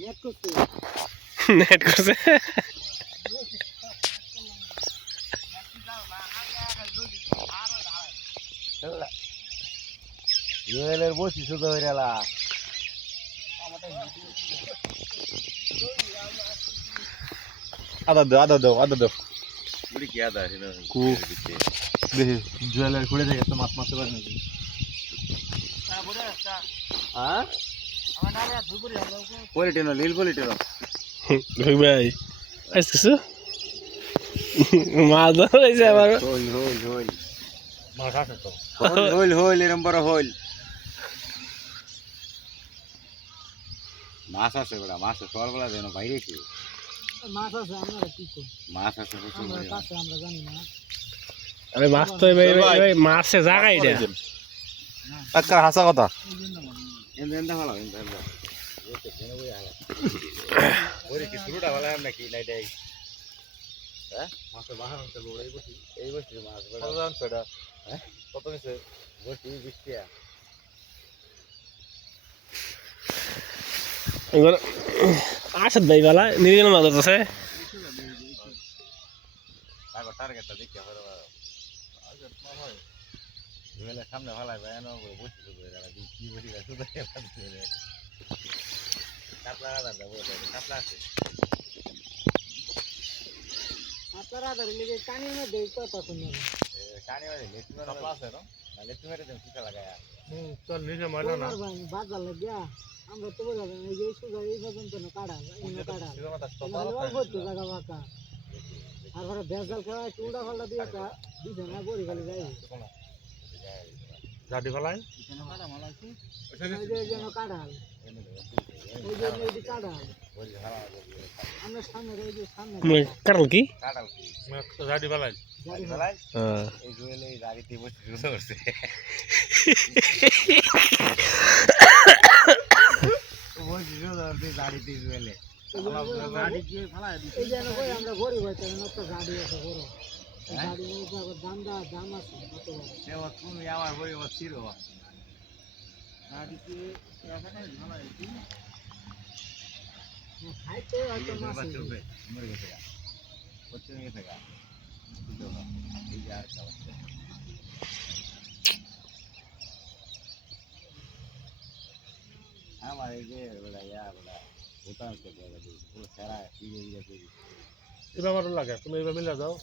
Net করছে net করছে। জুয়েলের বসি শুধু হয়ে গেলা। আদা দাও আদা দাও আদা দাও। বুড়ি কি আদা কু। দেখি জুয়েলের মাছ মারতে পারে নাকি? হ্যাঁ? আমার আমরা পলিটেনো লীল ভাই। আসতেছে? মাছ ধরেছে আবার হইল হইল হইল। মাছ আছে তো। হইল হইল হইল এরম বড় হইল। মাছ আছে বড়া মাছ সকালবেলা যেন বাইরে কি মাছ আছে আমরা কি করি মাছ আছে আমরা কাছে আমরা জানি না। আরে মাছ তো এবার এবার- এবার মাছে জাগাই রে একটা হাসা কথা। ভালো আর নাকি নাই দেই হ্যাঁ মাছের বাহার আনতে লড়াই বসি এই বসে মাছ কত আনছে এটা হ্যাঁ? কত নিছে বসি বিষ্টিয়া এবার আসাদ ভাই বালা নির্জন মাছ ধরতেছে তারপর টার্গেটটা দেখতে জুয়েলের সামনে ভালো ভাই না বসি শুধু এরা কি বসি শুধু কাতলা আদার দেবো কাতলা আছে আপনারা ধরে লেগে কানির মধ্যে কথা শুনে কানি মানে লেটু মেরে কাতলা আছে না না লেটু মেরে দেন সুতা লাগায়া হুম চল নিজে ময়লা না বাজার লাগিয়া আমরা তো বোঝা যায় এই যে সুগা এই পর্যন্ত না কাড়া না কাড়া তো জায়গা ফাঁকা আর ভেজাল খাওয়া উল্টা পাল্টা দিয়ে দিছে না বড়ি খালি যাই জাডি ফলাই? ওই যে যেন কাড়াল ওই যে এই যে কাড়াল আমরা সামনে এই যে সামনে কারণ কি কাটাল কি জাডি ফেলাই হ্যাঁ। আমরা গরিব হইতে না গাড়ি আছে বড় ও তুমি আমার বই ও ছিল। আমার এই যে ওরা ইয়া বলে পুরো সারা ইয়ে এবার লাগে তুমি এবার মিলে যাও।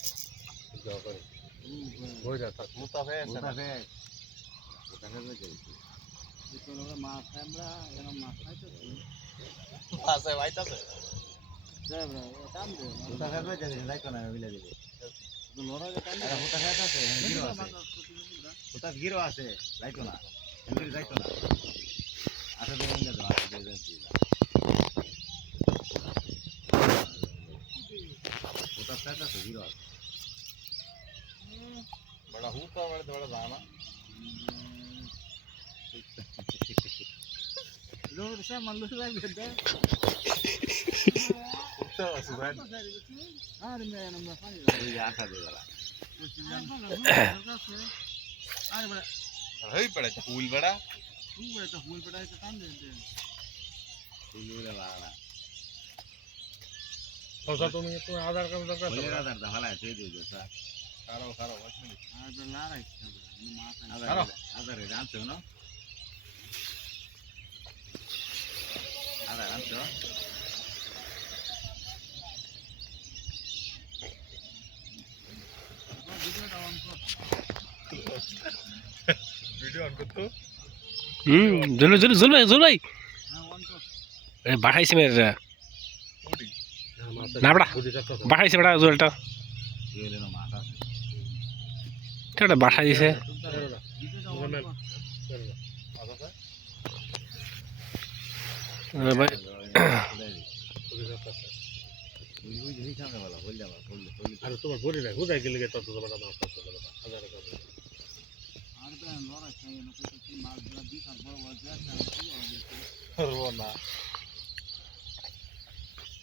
গিরো আছে লাইক না এমনি না আচ্ছা না আচ্ছা দেখেন মুতা ফে আছে গিরো আছে বড় হুতা বড় বড় জানা রোড সে মাল্লু লাগবে দে হুতা আছে ভাই আর মে আমরা পানি এই যে আশা দিয়ে গেলা আরে বড় হেই পড়ে ফুল বড়া ফুল বড় তো ফুল পড়াই তো টান দে দে তুই বাড়া ওটা তুমি তুমি আধার কার্ড দরকার বলে রাদার দা হালা তুই দিয়ে দে স্যার কারও কারও ওয়াচ মিনিট আর তো লড়াই মাছ আদার আদার জানছো না আদার জানছো ভিডিও অন করতো হুম জল জল জল ভাই জল ভাই এ বাড়াইছে মেয়েরা না বড়া বাড়াইছে বড়া জলটা গেলে না মাথা কেটা বাড়াই দিছে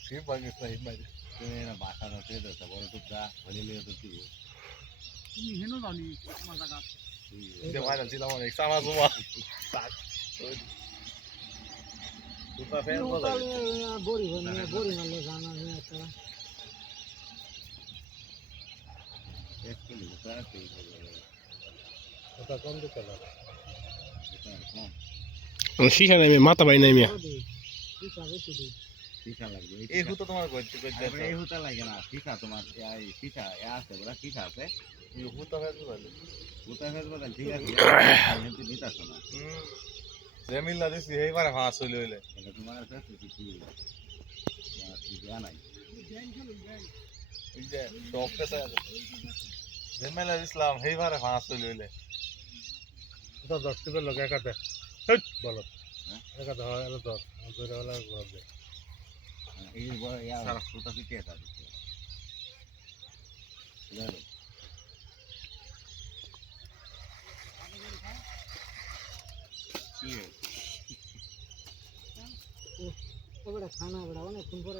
সে পাকিস না হিমাই তুমি না বাসা না বড় টুকরা হলে তো তুমি হেনো জানি আমার জায়গা যে ভাইরাল ছিলাম অনেক সামা জমা সুতা ফের বদল উতালে বড়ি বানিয়ে বড়ি মারলে জানা নেই একটা শেষ করলি সুতা তুই ওটা কম বড়ি সীসা লাগবে এই হুতো তোমার করতে করতে এই হুতা লাগে না সীসা তোমার এই সীসা এ আছে বলা সীসা আছে। এই হুতো হয়ে যাবে হুতা ফের বদল ঠিক আছে কিন্তু নিতাছ না। জেমিল না দিছি এইবারে হাঁস হইলে হইলে। এটা তোমার ফেসিলিটি কি কি দেয়া নাই? এই যে টপ পেছে জেমিল ইসলাম এইবারে হাঁস হইলে হইলে। ওটা দশ টিপের লোক একাতে। বলো। হ্যাঁ? একাতে হয় এলো দশ। দুইটা বেলা ঘর দে। এই বড় ইয়া হুতা পিটে আছে বুঝলো কি ওটা খানা বড়া অনেকক্ষণ পরে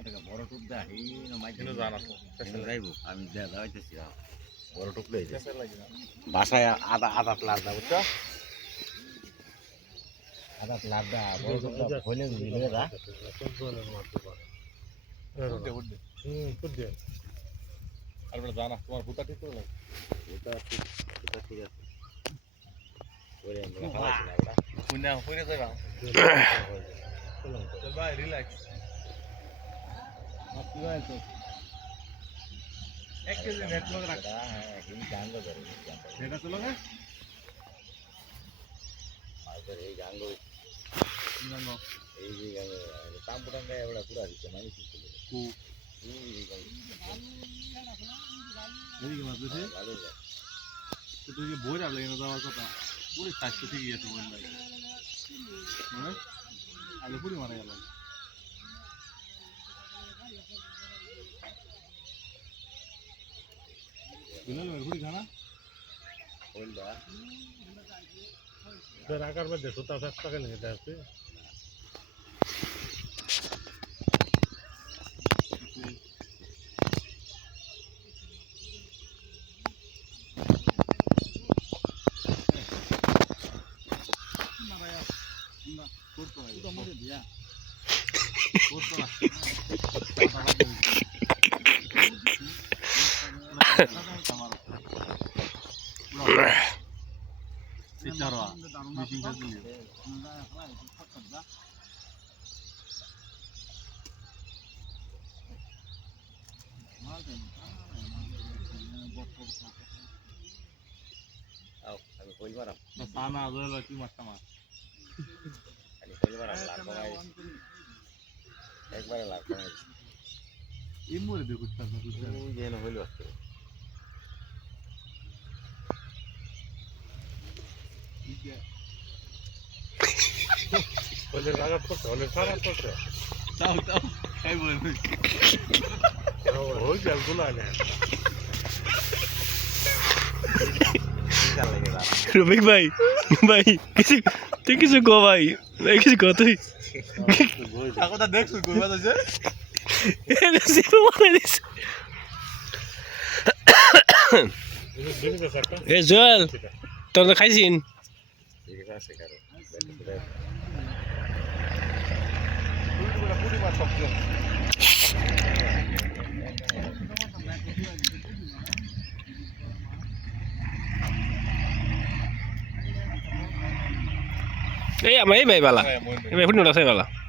একটা বড় টুপ দা এই না মাইকে কিন্তু জানা তো যাইবো আমি দেয়া যাইতেছি বড় টুপ লই বাসায় আধা আধা প্লাট দা বুঝছ আধা প্লাট দা বড় টুপ দা হইলে দিলে দা মারতে পারে উঠে উঠে হুম কুদ্দে আর জানা তোমার হুতা ঠিক করে ঠিক ওটা ঠিক আছে। রিল্যাক্স এক কেজি নেট লগ রাখ। হ্যাঁ কিন্তু গাঙ্গ ধরে সেটা চলো না আর এই গাঙ্গ এই যে গাঙ্গ তাম্পুটাঙ্গা এবারে পুরা দিচ্ছে মানে কি ছিল কু এই গাঙ্গ এদিকে মাছ দিছে ভালো যায় তো তুই কি বই রাখলে না যাওয়ার কথা পুরি স্বাস্থ্য ঠিকই আছে মনে লাগে মানে আলে পুরি মারা গেল বিলাল মেরে পুরি খানা হইলবা আকার মধ্যে সুতা টাকা নিয়ে আসছে করতো না এটা মরে দিয়া করতো না Secara missing lagi একবারে লাখ কমাই Ini boleh diikutkan satu ওই যে হইল রফিক ভাই ভাই কিছু তুই কিছু কো ভাই ভাই কিছু কো তুই। Aku tak dek suku apa saja. Sipu মারা দিছে। দিনে এ জুয়েল তোর তো খাইছিন ঠিক আছে কারও. এই আমার এই ভাই বালা Kayak mau এই ভাই ফুটনো আছে বালা Sopan tak.